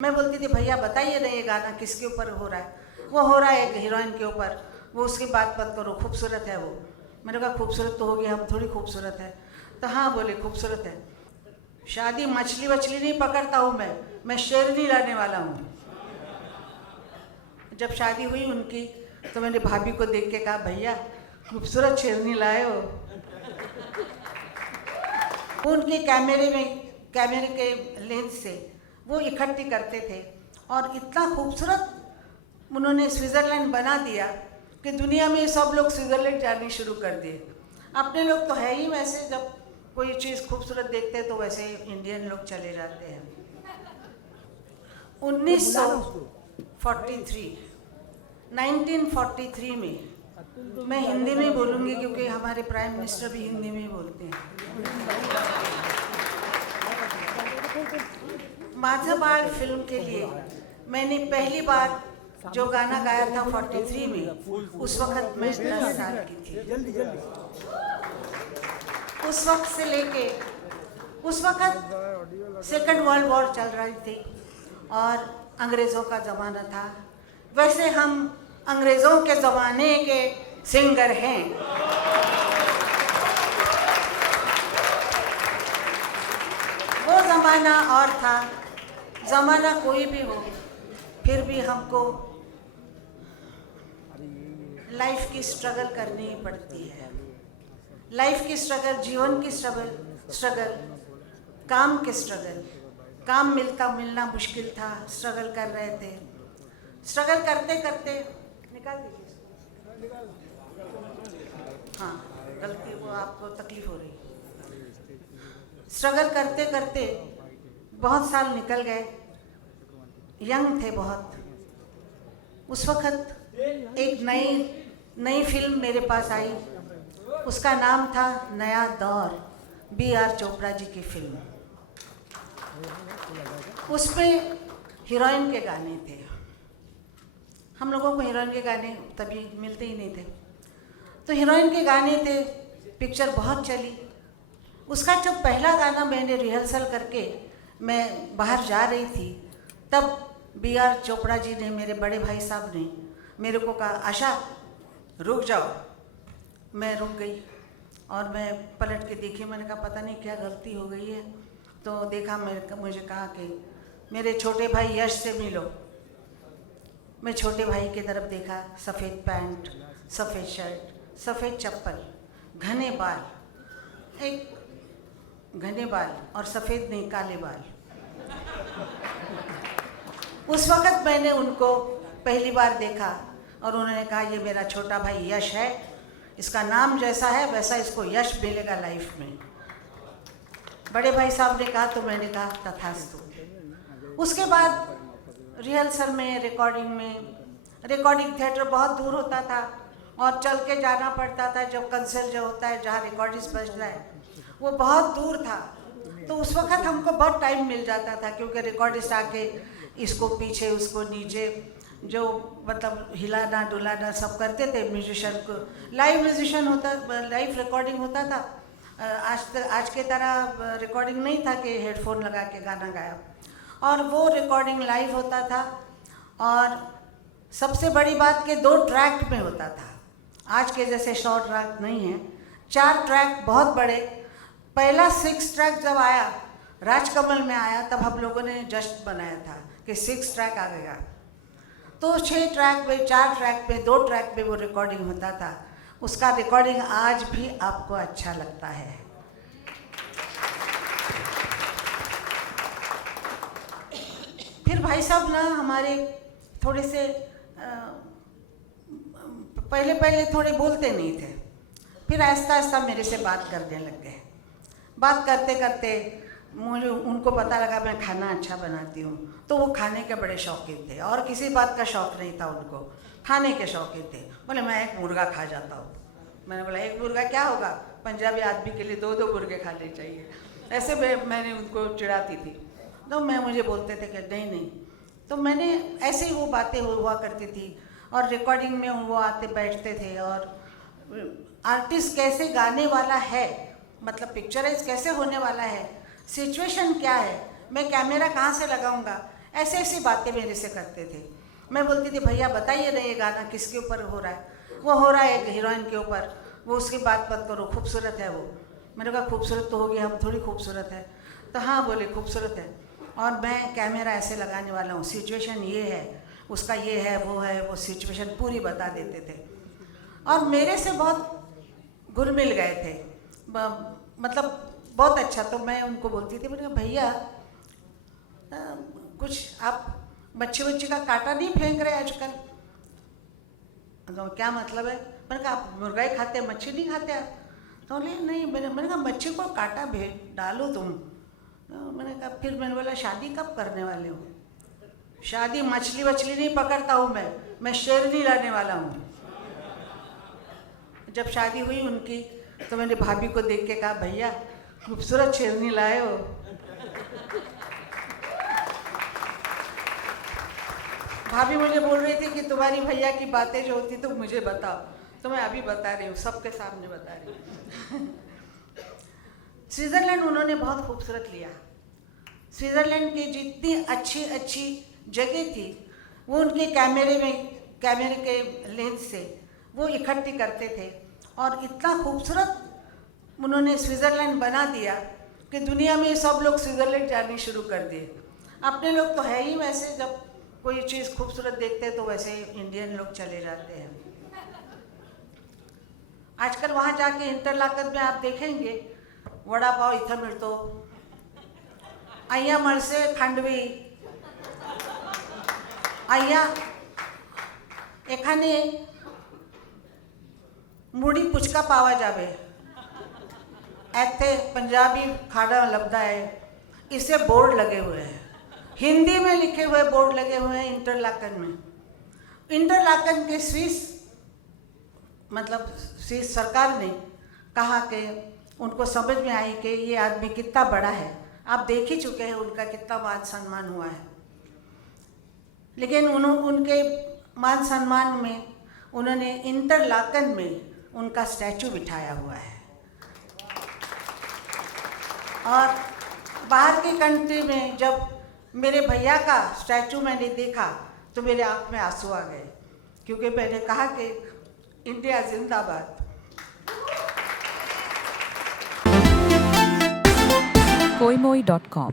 मैं बोलती थी भैया बताइए ना ये गाना किसके ऊपर हो रहा है। वो हो रहा है एक हीरोइन के ऊपर, वो उसकी बात मत करो, खूबसूरत है वो। मैंने कहा खूबसूरत तो होगी, हम थोड़ी खूबसूरत है। तो हाँ बोले खूबसूरत है। शादी मछली वछली नहीं पकड़ता हूँ मैं शेरनी लाने वाला हूँ। जब शादी हुई उनकी तो मैंने भाभी को देख के कहा भैया खूबसूरत शेरनी लाए हो। वो उनके कैमरे के लेंस से वो इकट्ठी करते थे और इतना खूबसूरत उन्होंने स्विट्ज़रलैंड बना दिया कि दुनिया में सब लोग स्विट्ज़रलैंड जाने शुरू कर दिए। अपने लोग तो है ही वैसे, जब कोई चीज़ खूबसूरत देखते हैं तो वैसे इंडियन लोग चले जाते हैं। 1943 में, मैं हिंदी में बोलूँगी क्योंकि हमारे प्राइम मिनिस्टर भी हिंदी में ही बोलते हैं। माझा बाळ फिल्म के लिए मैंने पहली बार जो गाना गाया था 43 में, उस वक्त मैं 10 साल की थी। उस वक्त से लेके उस वक्त सेकंड वर्ल्ड वॉर चल रही थी और अंग्रेज़ों का ज़माना था। वैसे हम अंग्रेज़ों के ज़माने के सिंगर हैं। वो ज़माना और था, ज़माना कोई भी हो, फिर भी हमको लाइफ की स्ट्रगल करनी पड़ती है। लाइफ की स्ट्रगल, जीवन की स्ट्रगल, काम के स्ट्रगल। काम मिलना मुश्किल था, स्ट्रगल कर रहे थे। स्ट्रगल करते करते निकाल दीजिए। हाँ गलती, वो आपको तकलीफ हो रही। स्ट्रगल करते करते बहुत साल निकल गए। यंग थे बहुत। उस वक्त एक नई फिल्म मेरे पास आई, उसका नाम था नया दौर, B.R. चोपड़ा जी की फिल्म। उसमें हीरोइन के गाने थे। हम लोगों को हीरोइन के गाने तभी मिलते ही नहीं थे, तो हीरोइन के गाने थे। पिक्चर बहुत चली। उसका जब पहला गाना मैंने रिहर्सल करके मैं बाहर जा रही थी, तब B.R. चोपड़ा जी ने, मेरे बड़े भाई साहब ने मेरे को कहा आशा रुक जाओ। मैं रुक गई और मैं पलट के देखी। मैंने कहा पता नहीं क्या गलती हो गई है। तो देखा, मुझे कहा कि मेरे छोटे भाई यश से मिलो। मैं छोटे भाई की तरफ देखा, सफ़ेद पैंट, सफ़ेद शर्ट, सफ़ेद चप्पल, घने बाल, एक घने बाल और सफ़ेद नहीं काले बाल। उस वक़्त मैंने उनको पहली बार देखा और उन्होंने कहा ये मेरा छोटा भाई यश है, इसका नाम जैसा है वैसा इसको यश मिलेगा लाइफ में। बड़े भाई साहब ने कहा तो मैंने कहा तथास्तु। उसके बाद रिहर्सल में, रिकॉर्डिंग थिएटर बहुत दूर होता था और चल के जाना पड़ता था। जब कंसर्ट जो होता है जहाँ रिकॉर्डिंग्स बजता है वो बहुत दूर था, तो उस वक्त हमको बहुत टाइम मिल जाता था क्योंकि रिकॉर्डिस्ट आके इसको पीछे उसको नीचे जो मतलब हिलाना डुलाना सब करते थे। म्यूजिशियन को लाइव रिकॉर्डिंग होता था। आज के तरह रिकॉर्डिंग नहीं था कि हेडफोन लगा के गाना गाया, और वो रिकॉर्डिंग लाइव होता था। और सबसे बड़ी बात कि 2 ट्रैक में होता था। आज के जैसे शॉर्ट ट्रैक नहीं है, 4 ट्रैक बहुत बड़े। पहला 6 ट्रैक जब आया, राजकमल में आया, तब हम लोगों ने जश्न बनाया था कि 6 ट्रैक आ गया। तो 6 ट्रैक पे, 4 ट्रैक पे, 2 ट्रैक पे वो रिकॉर्डिंग होता था। उसका रिकॉर्डिंग आज भी आपको अच्छा लगता है। फिर भाई साहब ना हमारे थोड़े से पहले थोड़े बोलते नहीं थे, फिर आहिस्ता आहिस्ता मेरे से बात करने लग गए। बात करते करते मुझे उनको पता लगा मैं खाना अच्छा बनाती हूँ, तो वो खाने के बड़े शौकीन थे और किसी बात का शौक़ नहीं था उनको, खाने के शौकीन थे। बोले मैं एक मुर्गा खा जाता हूँ। मैंने बोला एक मुर्गा क्या होगा, पंजाबी आदमी के लिए 2-2 मुर्गे खाने चाहिए। ऐसे मैंने उनको चिढ़ाती थी, तो मुझे बोलते थे कि नहीं। तो मैंने ऐसे ही वो बातें हुआ करती थी और रिकॉर्डिंग में वो आते बैठते थे। और आर्टिस्ट कैसे गाने वाला है, मतलब पिक्चराइज कैसे होने वाला है, सिचुएशन क्या है, मैं कैमरा कहाँ से लगाऊंगा, ऐसे ऐसी बातें मेरे से करते थे। मैं बोलती थी भैया बताइए ना ये गाना किसके ऊपर हो रहा है। वो हो रहा है एक हीरोइन के ऊपर, वो उसकी बात मत करो, खूबसूरत है वो। मैंने कहा खूबसूरत तो होगी, हम थोड़ी खूबसूरत है। तो हाँ बोले खूबसूरत है, और मैं कैमरा ऐसे लगाने वाला हूँ, सिचुएशन ये है, उसका ये है, वो सिचुएशन पूरी बता देते थे और मेरे से बहुत घुल मिल गए थे, मतलब बहुत अच्छा। तो मैं उनको बोलती थी, मैंने कहा भैया कुछ आप मच्छी का कांटा नहीं फेंक रहे आजकल। तो क्या मतलब है? मैंने कहा आप मुर्गा ही खाते हैं, मच्छी नहीं खाते आप? तो बोले नहीं, मैंने कहा मच्छी को कांटा डालो तुम। तो मैंने कहा, फिर मैंने बोला शादी कब करने वाले हो? शादी मछली वछली नहीं पकड़ता हूँ मैं शेरनी लाने वाला हूँ। जब शादी हुई उनकी तो मैंने भाभी को देख के कहा भैया खूबसूरत शेरनी लाए हो। भाभी मुझे बोल रही थी कि तुम्हारी भैया की बातें जो होती तो मुझे बताओ, तो मैं अभी बता रही हूँ, सबके सामने बता रही हूँ। स्विट्ज़रलैंड उन्होंने बहुत खूबसूरत लिया। स्विट्ज़रलैंड की जितनी अच्छी अच्छी जगह थी वो उनके कैमरे के लेंस से वो इकट्ठी करते थे और इतना खूबसूरत उन्होंने स्विट्ज़रलैंड बना दिया कि दुनिया में सब लोग स्विट्ज़रलैंड जाने शुरू कर दिए। अपने लोग तो है ही, वैसे जब कोई चीज़ खूबसूरत देखते हैं तो वैसे इंडियन लोग चले जाते हैं। आजकल वहाँ जाके इंटरलाकन में आप देखेंगे वड़ा पाव इथं मिळतो, અહીંયા મળશે ખાંડવી, અહીંયા एखाने मूड़ी पुचका पावा जावे, ऐथे पंजाबी खाना लभदा है। इससे बोर्ड लगे हुए हैं, हिंदी में लिखे हुए बोर्ड लगे हुए हैं इंटरलाकन में। इंटरलाकन के स्विस सरकार ने कहा कि उनको समझ में आई कि ये आदमी कितना बड़ा है, आप देख ही चुके हैं उनका कितना मान सम्मान हुआ है। लेकिन उनके मान सम्मान में उन्होंने इंटरलाकन में उनका स्टैचू बिठाया हुआ है। और बाहर की कंट्री में जब मेरे भैया का स्टैचू मैंने देखा तो मेरे आँख में आंसू आ गए, क्योंकि मैंने कहा कि इंडिया जिंदाबाद। koimoi.com